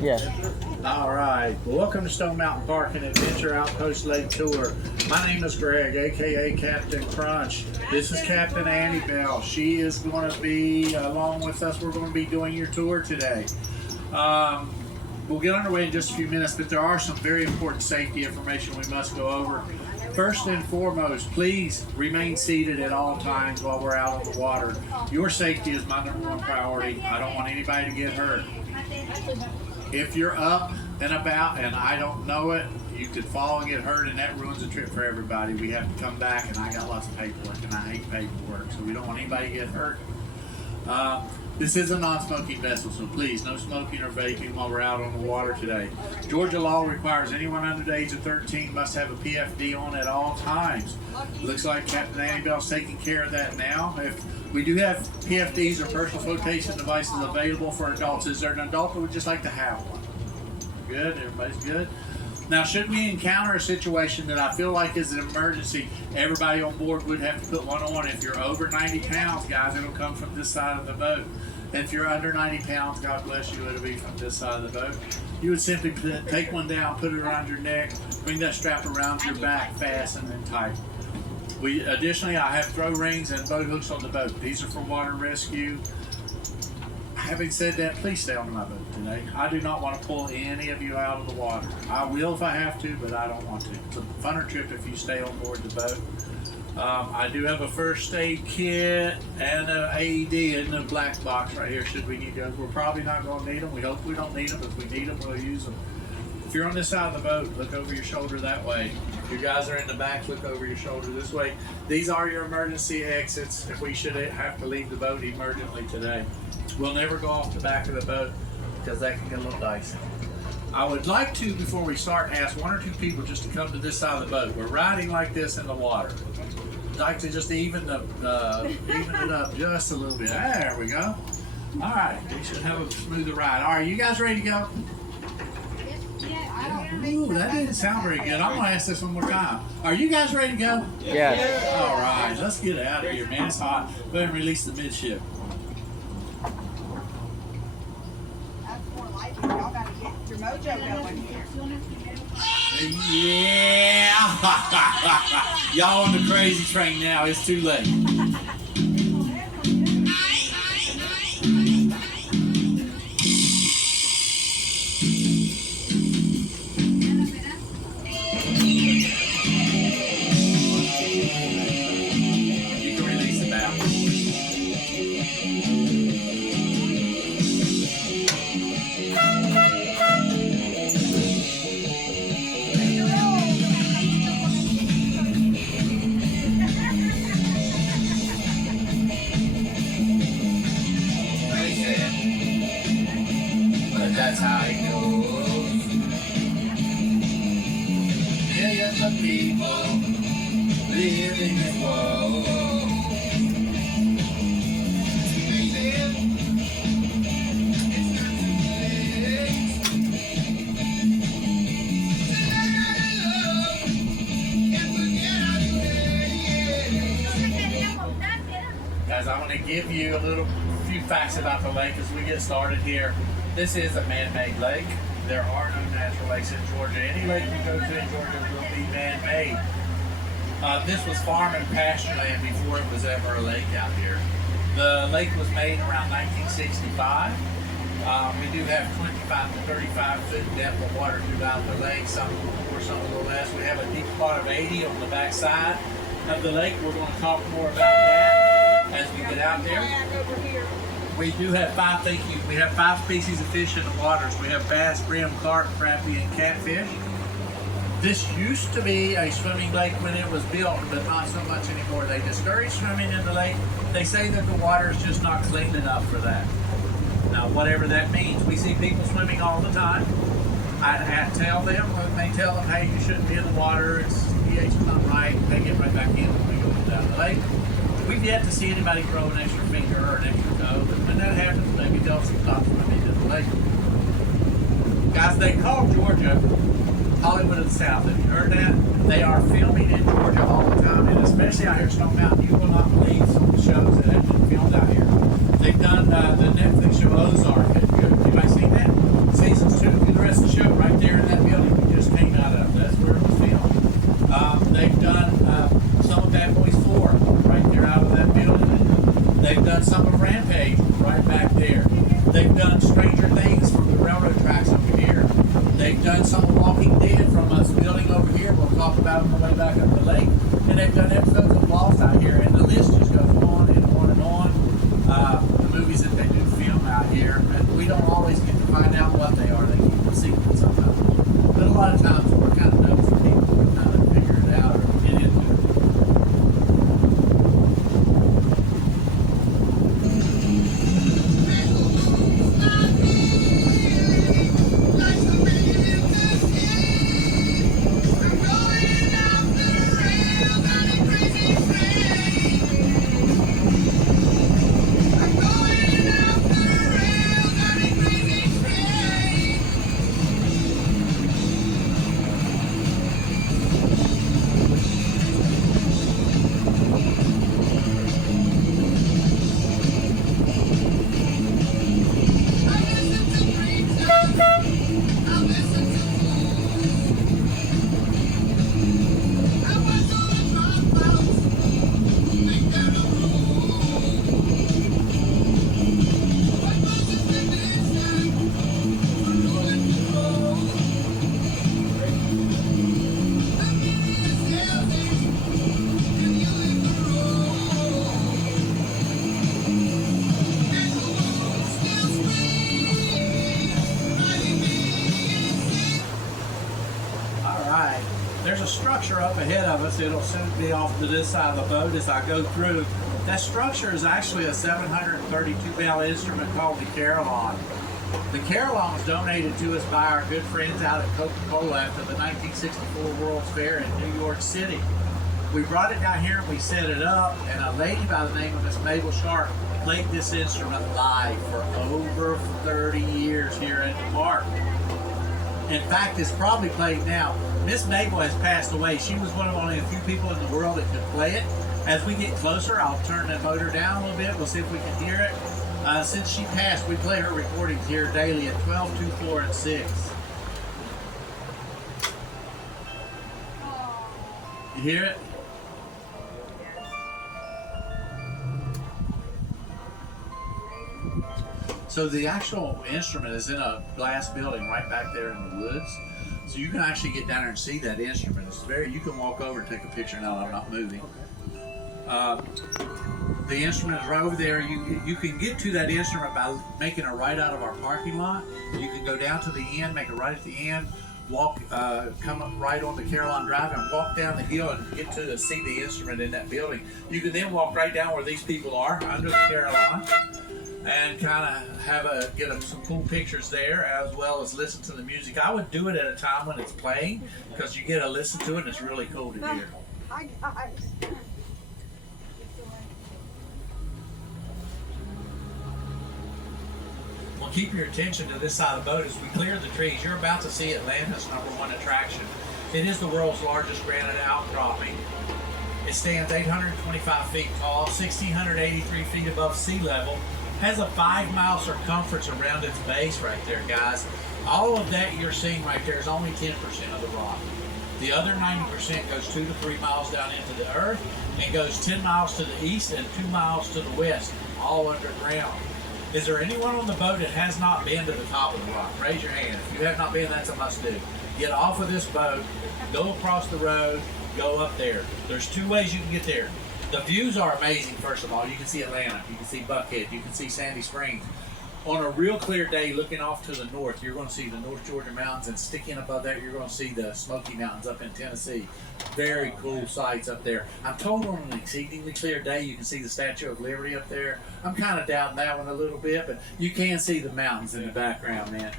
Yeah. All right. Well, welcome to Stone Mountain Park and Adventure Outpost Lake Tour. My name is Greg, aka Captain Crunch. This is Captain Annie Bell. She is going to be along with us. We're going to be doing your tour today. We'll get underway in just a few minutes, but there are some very important safety information we must go over. First and foremost, please remain seated at all times while we're out on the water. Your safety is my #1 priority. I don't want anybody to get hurt. If you're up and about and I don't know it, you could fall and get hurt, and that ruins the trip for everybody. We have to come back, and I got lots of paperwork, and I hate paperwork, so we don't want anybody to get hurt. This is a non-smoking vessel, so please, no smoking or vaping while we're out on the water today. Georgia law requires anyone under the age of 13 must have a PFD on at all times. Looks like Captain Annie Bell's taking care of that now. If we do have PFDs or personal flotation devices available for adults, is there an adult who would just like to have one? Good, everybody's good. Now, should we encounter a situation that I feel like is an emergency, everybody on board would have to put one on. If you're over 90 pounds, guys, it'll come from this side of the boat. If you're under 90 pounds, God bless you, it'll be from this side of the boat. You would simply take one down, put it around your neck, bring that strap around your back, fasten and tight. Additionally, I have throw rings and boat hooks on the boat. These are for water rescue. Having said that, please stay on my boat today. I do not want to pull any of you out of the water. I will if I have to, but I don't want to. It's a funner trip if you stay on board the boat. I do have a first aid kit and an AED in the black box right here should we need those. We're probably not going to need them. We hope we don't need them. If we need them, we'll use them. If you're on this side of the boat, look over your shoulder that way. If you guys are in the back, look over your shoulder this way. These are your emergency exits if we should have to leave the boat emergently today. We'll never go off the back of the boat because that can get a little dicey. I would like to, before we start, ask one or two people just to come to this side of the boat. We're riding like this in the water. I'd like to just even it up just a little bit. There we go. All right, we should have a smoother ride. All right, you guys ready to go? Ooh, that didn't sound very good. I'm gonna ask this one more time. Are you guys ready to go? Yes. All right, let's get out of here, man. It's hot. Go ahead and release the midship. Y'all gotta get your mojo going here. Yeah! Y'all on the crazy train now. It's too late. You can release the bow. That's how it goes. Millions of people live in this world. Guys, I'm going to give you a few facts about the lake as we get started here. This is a man-made lake. There are no natural lakes in Georgia. Any lake you go to in Georgia will be man-made. This was farm and pasture land before it was ever a lake out here. The lake was made around 1965. We do have 25 to 35 foot depth of water throughout the lake, some more, some a little less. We have a deep part of 80 on the back side of the lake. We're going to talk more about that as we get out there. We do have we have 5 species of fish in the waters. We have bass, brim, carp, crappie, and catfish. This used to be a swimming lake when it was built, but not so much anymore. They discourage swimming in the lake. They say that the water is just not clean enough for that. Now, whatever that means, we see people swimming all the time. I tell them, when they tell them, hey, you shouldn't be in the water, it's pH is not right, they get right back in when we go down the lake. We've yet to see anybody throw an extra finger or an extra toe, but when that happens, maybe they'll stop swimming in the lake. Guys, they call Georgia Hollywood of the South. Have you heard that? They are filming in Georgia all the time, and especially out here in Stone Mountain. You will not believe some of the shows that have been filmed out here. They've done the Netflix show Ozark. Have you guys seen that? Seasons 2 They've done some Walking Dead from us building over here. We'll talk about them on the way back up the lake. And they've done episodes of Lost out here. And the list just goes on and on and on. The movies that they do film out here. And we don't always get to find out what they are. They keep the secret somehow. But a lot of times we're kind of nosy people who kind of figure it out or get into it. There's a structure up ahead of us. It'll soon be off to this side of the boat as I go through. That structure is actually a 732 bell instrument called the carillon. The carillon was donated to us by our good friends out at Coca-Cola after the 1964 World's Fair in New York City. We brought it down here and we set it up, and a lady by the name of Miss Mabel Sharp played this instrument live for over 30 years here at Embark. In fact, it's probably played now. Miss Mabel has passed away. She was one of only a few people in the world that could play it. As we get closer, I'll turn the motor down a little bit. We'll see if we can hear it. Since she passed, we play her recordings here daily at 12, 2, 4, and 6. You hear it? So the actual instrument is in a glass building right back there in the woods. So you can actually get down there and see that instrument. It's very, you can walk over and take a picture now. I'm not moving. The instrument is right over there. You can get to that instrument by making a right out of our parking lot. You can go down to the end, make a right at the end, walk, come up right on the Carillon Drive and walk down the hill and get to see the instrument in that building. You can then walk right down where these people are under the Carillon and kind of get some cool pictures there, as well as listen to the music. I would do it at a time when it's playing because you get to listen to it and it's really cool to hear. Well, keep your attention to this side of the boat as we clear the trees. You're about to see Atlanta's #1 attraction. It is the world's largest granite outcropping. It stands 825 feet tall, 1,683 feet above sea level, has a 5-mile circumference around its base right there, guys. All of that you're seeing right there is only 10% of the rock. The other 90% goes 2 to 3 miles down into the earth and goes 10 miles to the east and 2 miles to the west, all underground. Is there anyone on the boat that has not been to the top of the rock? Raise your hand. If you have not been, that's a must do. Get off of this boat, go across the road, go up there. There's 2 ways you can get there. The views are amazing, first of all. You can see Atlanta, you can see Buckhead, you can see Sandy Springs. On a real clear day, looking off to the north, you're going to see the North Georgia mountains, and sticking above that, you're going to see the Smoky Mountains up in Tennessee. Very cool sights up there. I'm told on an exceedingly clear day, you can see the Statue of Liberty up there. I'm kind of doubting that one a little bit, but you can see the mountains in the background, man.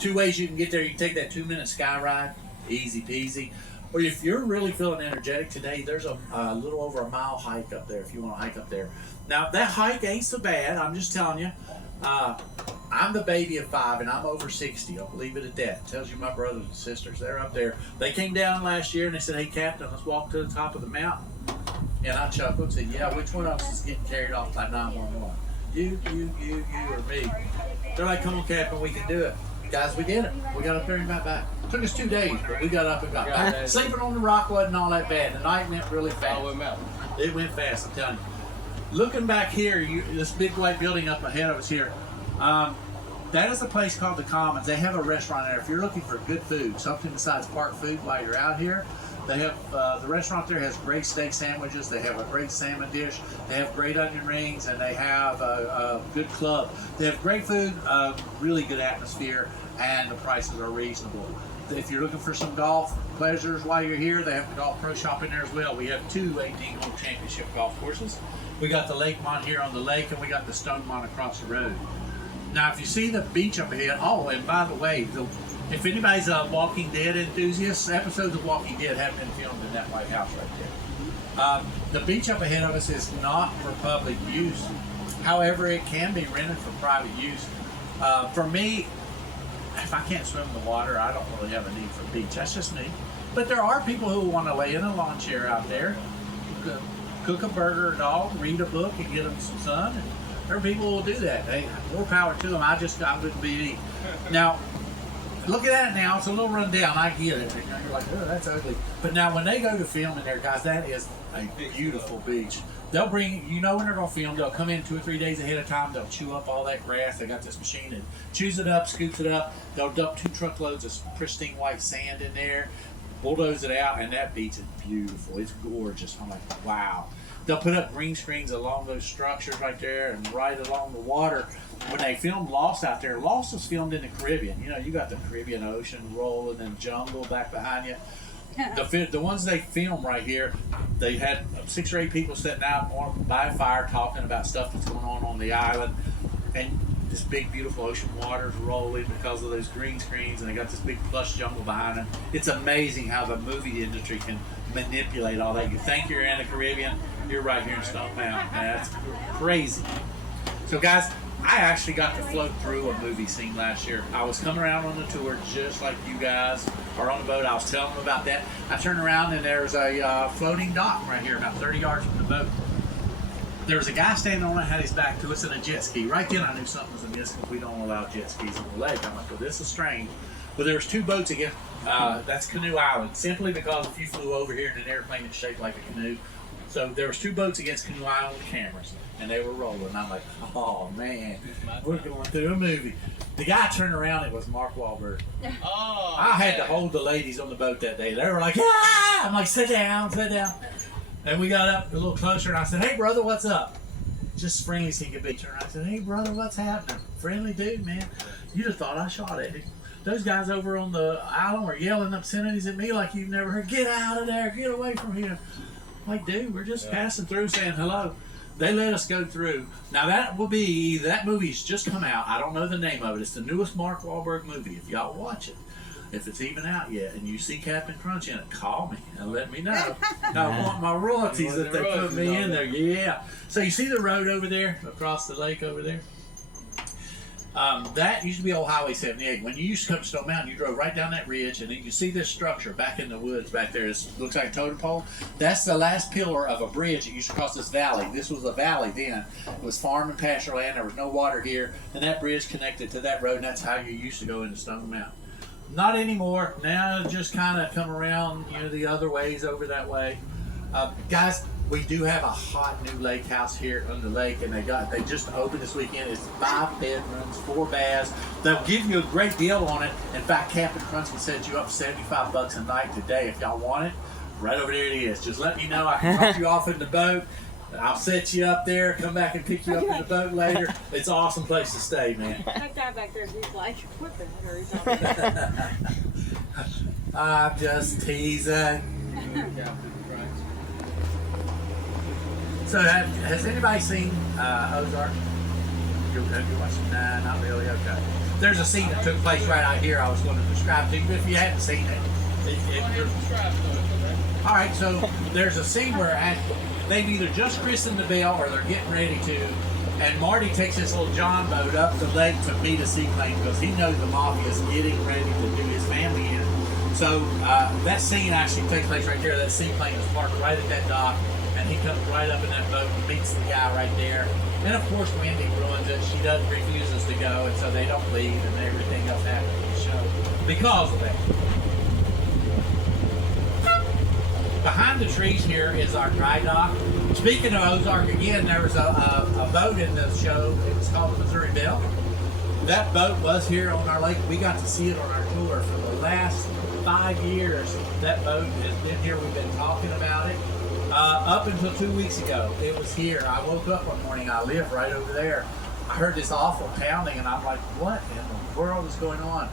2 ways you can get there. You can take that 2-minute sky ride, easy peasy. Or if you're really feeling energetic today, there's a little over a mile hike up there if you want to hike up there. Now, that hike ain't so bad. I'm just telling you. I'm the baby of 5 and I'm over 60. I'll leave it at that. Tells you my brothers and sisters. They're up there. They came down last year and they said, "Hey, Captain, let's walk to the top of the mountain." And I chuckled and said, "Yeah, which one of us is getting carried off by 911? You, or me?" They're like, "Come on, Captain, we can do it." Guys, we did it. We got up there and got back. Took us 2 days, but we got up and got back. Sleeping on the rock wasn't all that bad. The night went really fast. It went fast, I'm telling you. Looking back here, this big white building up ahead of us here, That is a place called the Commons. They have a restaurant there. If you're looking for good food, something besides park food while you're out here, they have the restaurant there has great steak sandwiches. They have a great salmon dish. They have great onion rings, and they have a good club. They have great food, really good atmosphere, and the prices are reasonable. If you're looking for some golf pleasures while you're here, they have the Golf Pro Shop in there as well. We have 2 18-hole championship golf courses. We got the Lakemont here on the lake, and we got the Stonemont across the road. Now, if you see the beach up ahead, oh, and by the way, if anybody's a Walking Dead enthusiast, episodes of Walking Dead have been filmed in that White House right there. The beach up ahead of us is not for public use. However, it can be rented for private use. For me, if I can't swim in the water, I don't really have a need for a beach. That's just me. But there are people who want to lay in a lawn chair out there, cook a burger or dog, read a book, and get them some sun. And there are people who will do that. Hey, more power to them. I wouldn't be me. Now, looking at it now, it's a little run down. I get it. You're like, oh, that's ugly. But now, when they go to film in there, guys, that is a beautiful beach. They'll bring, when they're going to film, they'll come in 2 or 3 days ahead of time. They'll chew up all that grass. They got this machine that chews it up, scoops it up. They'll dump 2 truckloads of pristine white sand in there, bulldoze it out, and that beach is beautiful. It's gorgeous. I'm like, wow. They'll put up green screens along those structures right there and right along the water. When they filmed Lost out there, Lost was filmed in the Caribbean. You got the Caribbean Ocean rolling and jungle back behind you. The ones they film right here, they had 6 or 8 people sitting out by a fire talking about stuff that's going on the island. And this big, beautiful ocean water's rolling because of those green screens, and they got this big plush jungle behind them. It's amazing how the movie industry can manipulate all that. You think you're in the Caribbean, you're right here in Stone Mountain. That's crazy. So, guys, I actually got to float through a movie scene last year. I was coming around on the tour just like you guys are on the boat. I was telling them about that. I turned around and there's a floating dock right here about 30 yards from the boat. There was a guy standing on it, had his back to us in a jet ski. Right then I knew something was amiss because we don't allow jet skis on the lake. I'm like, well, this is strange. But there was 2 boats again. That's Canoe Island, simply because if you flew over here in an airplane that's shaped like a canoe. So there was 2 boats against Canoe Island with cameras, and they were rolling. I'm like, oh man, we're going through a movie. The guy turned around, it was Mark Wahlberg. Oh, I had to hold the ladies on the boat that day. They were like, yeah! I'm like, sit down, sit down. And we got up a little closer, and I said, hey brother, what's up? Just friendly as he could be. Turned around, I said, hey brother, what's happening? Friendly dude, man. You just thought I shot at him. Those guys over on the island were yelling obscenities at me like you've never heard. Get out of there, get away from here. I'm like, dude, we're just passing through saying hello. They let us go through. Now that movie's just come out. I don't know the name of it. It's the newest Mark Wahlberg movie. If y'all watch it, if it's even out yet, and you see Captain Crunch in it, call me and let me know. I want my royalties that they put me in there. Yeah. So you see the road over there, across the lake over there? That used to be old Highway 78. When you used to come to Stone Mountain, you drove right down that ridge, and then you see this structure back in the woods back there. It looks like a totem pole. That's the last pillar of a bridge that used to cross this valley. This was a valley then. It was farm and pasture land. There was no water here, and that bridge connected to that road, and that's how you used to go into Stone Mountain. Not anymore. Now it just kind of come around, the other ways over that way. Guys, we do have a hot new lake house here on the lake, and they just opened this weekend. It's 5 bedrooms, 4 baths. They'll give you a great deal on it. In fact, Captain Crunch will set you up $75 a night today if y'all want it. Right over there it is. Just let me know. I can drop you off in the boat. I'll set you up there, come back and pick you up in the boat later. It's an awesome place to stay, man. That guy back there, he's like, what the heck are you talking about? I'm just teasing. So has anybody seen Ozark? Have you watched it? Nah, not really. Okay. There's a scene that took place right out here I was going to describe to you, but if you hadn't seen it, all right, so there's a scene where they've either just christened the bell or they're getting ready to, and Marty takes this little John boat up the lake to meet a seaplane because he knows the mafia is getting ready to do his family in. So that scene actually takes place right there. That seaplane is parked right at that dock, and he comes right up in that boat and meets the guy right there. And of course, Wendy ruins it. She refuses to go, and so they don't leave, and everything else happens in the show because of that. Behind the trees here is our dry dock. Speaking of Ozark, again, there was a boat in the show. It was called the Missouri Belle. That boat was here on our lake. We got to see it on our tour for the last 5 years. That boat has been here. We've been talking about it. Up until 2 weeks ago, it was here. I woke up one morning. I live right over there. I heard this awful pounding, and I'm like, what in the world is going on?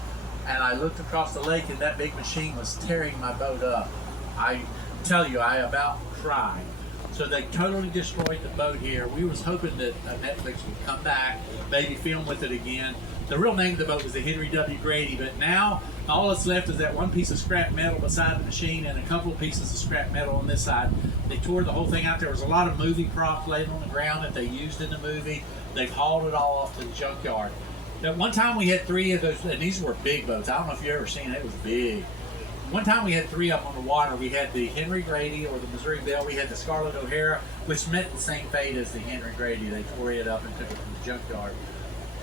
And I looked across the lake, and that big machine was tearing my boat up. I tell you, I about cried. So they totally destroyed the boat here. We was hoping that Netflix would come back, maybe film with it again. The real name of the boat was the Henry W. Grady, but now all that's left is that one piece of scrap metal beside the machine and a couple of pieces of scrap metal on this side. They tore the whole thing out. There was a lot of movie props laid on the ground that they used in the movie. They've hauled it all off to the junkyard. At one time we had 3 of those, and these were big boats. I don't know if you've ever seen it. It was big. One time we had 3 up on the water. We had the Henry Grady or the Missouri Belle. We had the Scarlett O'Hara, which met the same fate as the Henry Grady. They tore it up and took it from the junkyard.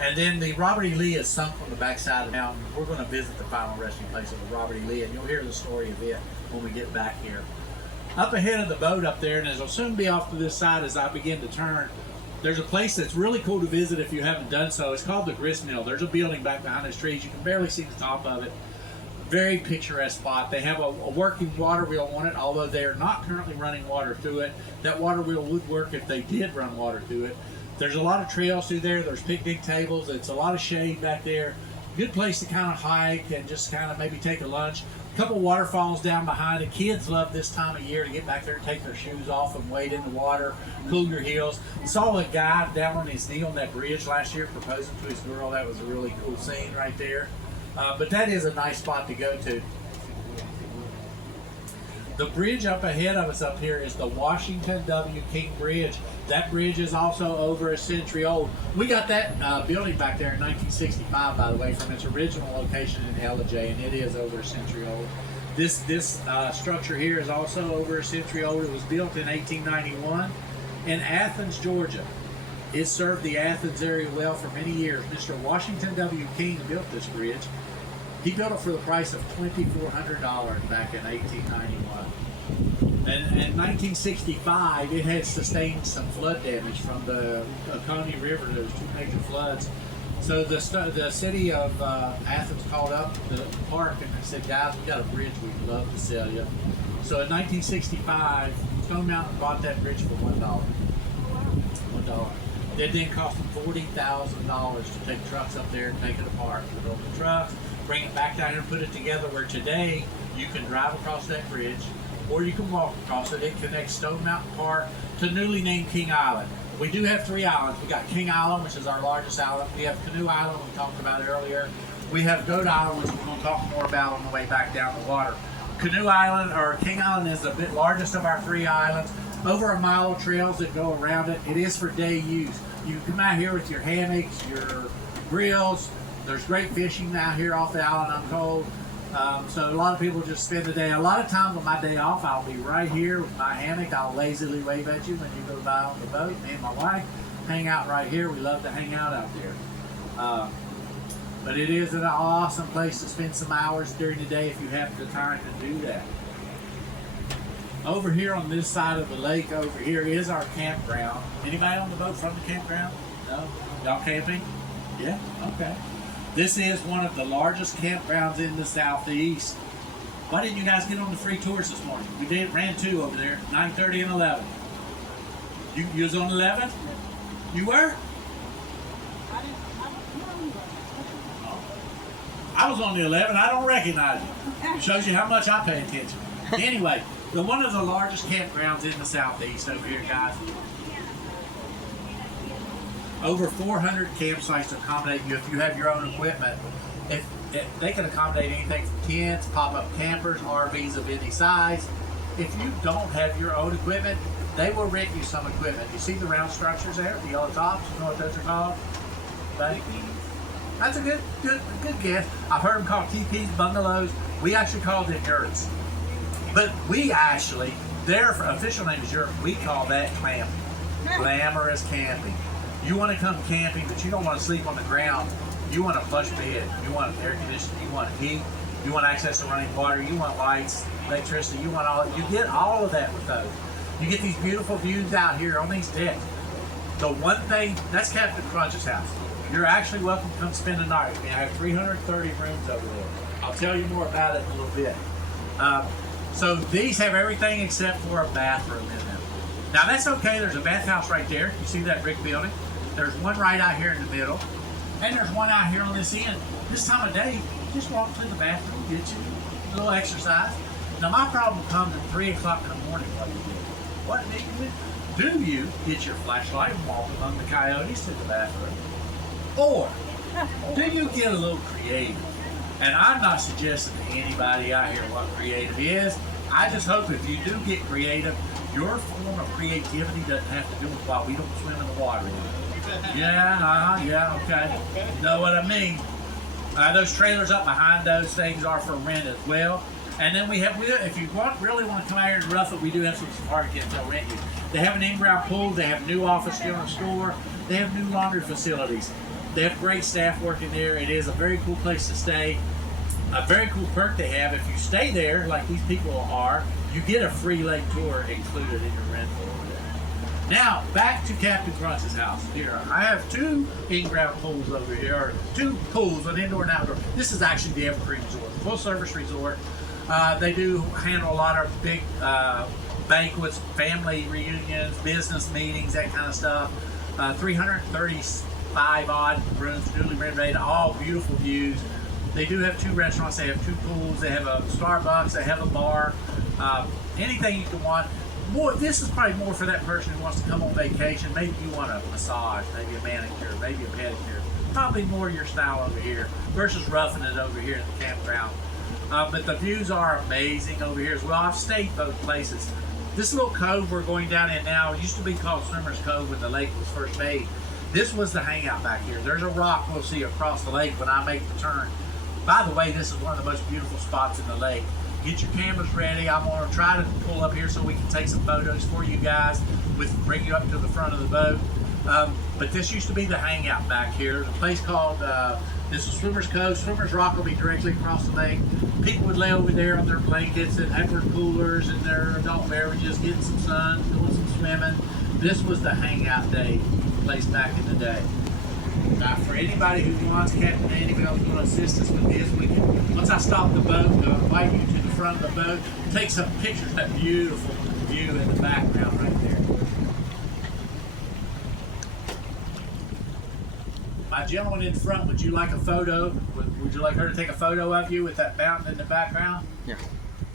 And then the Robert E. Lee is sunk from the backside of the mountain. We're going to visit the final resting place of the Robert E. Lee, and you'll hear the story of it when we get back here. Up ahead of the boat up there, and as I'll soon be off to this side as I begin to turn, there's a place that's really cool to visit if you haven't done so. It's called the Grist Mill. There's a building back behind those trees. You can barely see the top of it. Very picturesque spot. They have a working water wheel on it, although they are not currently running water through it. That water wheel would work if they did run water through it. There's a lot of trails through there. There's picnic tables. It's a lot of shade back there. Good place to kind of hike and just kind of maybe take a lunch. A couple waterfalls down behind it. Kids love this time of year to get back there and take their shoes off and wade in the water, cool your heels. Saw a guy down on his knee on that bridge last year proposing to his girl. That was a really cool scene right there. But that is a nice spot to go to. The bridge up ahead of us up here is the Washington W. King Bridge. That bridge is also over a century old. We got that building back there in 1965, by the way, from its original location in Ellijay, and it is over a century old. This structure here is also over a century old. It was built in 1891 in Athens, Georgia. It served the Athens area well for many years. Mr. Washington W. King built this bridge. He built it for the price of $2,400 back in 1891. And in 1965, it had sustained some flood damage from the Oconee River. There was 2 major floods. So the city of Athens called up the park and they said, guys, we got a bridge we'd love to sell you. So in 1965, Stone Mountain bought that bridge for $1. $1. It then cost them $40,000 to take trucks up there and take it apart, put it on the trucks, bring it back down here and put it together, where today you can drive across that bridge or you can walk across it. It connects Stone Mountain Park to newly named King Island. We do have 3 islands. We got King Island, which is our largest island. We have Canoe Island, we talked about earlier. We have Goat Island, which we're going to talk more about on the way back down the water. Canoe Island, or King Island, is the largest of our 3 islands. Over a mile of trails that go around it. It is for day use. You come out here with your hammocks, your grills. There's great fishing out here off the island, I'm told. So a lot of people just spend the day. A lot of times on my day off, I'll be right here with my hammock. I'll lazily wave at you when you go by on the boat. Me and my wife hang out right here. We love to hang out there. But it is an awesome place to spend some hours during the day if you have the time to do that. Over here on this side of the lake, over here is our campground. Anybody on the boat from the campground? No? Y'all camping? Yeah? Okay. This is one of the largest campgrounds in the Southeast. Why didn't you guys get on the free tours this morning? We ran 2 over there, 9:30 and 11. You was on 11? You were? I was on the 11. I don't recognize you. It shows you how much I pay attention. Anyway, one of the largest campgrounds in the Southeast over here, guys. Over 400 campsites to accommodate you if you have your own equipment. If they can accommodate anything from tents, pop-up campers, RVs of any size. If you don't have your own equipment, they will rent you some equipment. You see the round structures there, the yellow tops? You know what those are called? That's a good guess. I've heard them called teepees, bungalows. We actually call them yurts. But we actually, their official name is yurt. We call that clamping. Glamorous camping. You want to come camping, but you don't want to sleep on the ground. You want a plush bed. You want air conditioning. You want heat. You want access to running water. You want lights, electricity. You want all. You get all of that with those. You get these beautiful views out here on these decks. The one thing, that's Captain Crunch's house. you're actually welcome to come spend the night with me. I have 330 rooms over there. I'll tell you more about it in a little bit. So these have everything except for a bathroom in them. Now that's okay, there's a bathhouse right there. You see that brick building? There's one right out here in the middle. And there's one out here on this end. This time of day, you just walk to the bathroom, get you a little exercise. Now my problem comes at 3 o'clock in the morning while you do it. What do you get your flashlight and walk among the coyotes to the bathroom? Or do you get a little creative? And I'm not suggesting to anybody out here what creative is. I just hope if you do get creative, your form of creativity doesn't have to do with why we don't swim in the water. Yeah, okay. You know what I mean? Those trailers up behind those things are for rent as well. And then if you really want to come out here and rough it, we do have some safari kids that'll rent you. They have an in-ground pool, they have a new office here in the store, they have new laundry facilities. They have great staff working there. It is a very cool place to stay. A very cool perk they have, if you stay there, like these people are, you get a free lake tour included in your rental over there. Now, back to Captain Crunch's house. Here, I have 2 in-ground pools over here, or 2 pools, an indoor and outdoor. This is actually the Evergreen Resort, full-service resort. They do handle a lot of big banquets, family reunions, business meetings, that kind of stuff. 335 odd rooms, newly renovated, all beautiful views. They do have 2 restaurants, they have 2 pools, they have a Starbucks, they have a bar, anything you can want. This is probably more for that person who wants to come on vacation. Maybe you want a massage, maybe a manicure, maybe a pedicure. Probably more your style over here versus roughing it over here in the campground. But the views are amazing over here as well. I've stayed both places. This little cove we're going down in now, it used to be called Swimmer's Cove when the lake was first made. This was the hangout back here. There's a rock we'll see across the lake when I make the turn. By the way, this is one of the most beautiful spots in the lake. Get your cameras ready. I'm going to try to pull up here so we can take some photos for you guys, bring you up to the front of the boat. But this used to be the hangout back here. There's a place called, this is Swimmer's Cove. Swimmer's Rock will be directly across the lake. People would lay over there on their blankets and have their coolers and their adult beverages, getting some sun, doing some swimming. This was the hangout day place back in the day. Now, for anybody who wants, Captain Andy Bell is going to assist us with this. We can, once I stop the boat, invite you to the front of the boat, take some pictures of that beautiful view in the background right there. My gentleman in front, would you like a photo? Would you like her to take a photo of you with that mountain in the background? Yeah.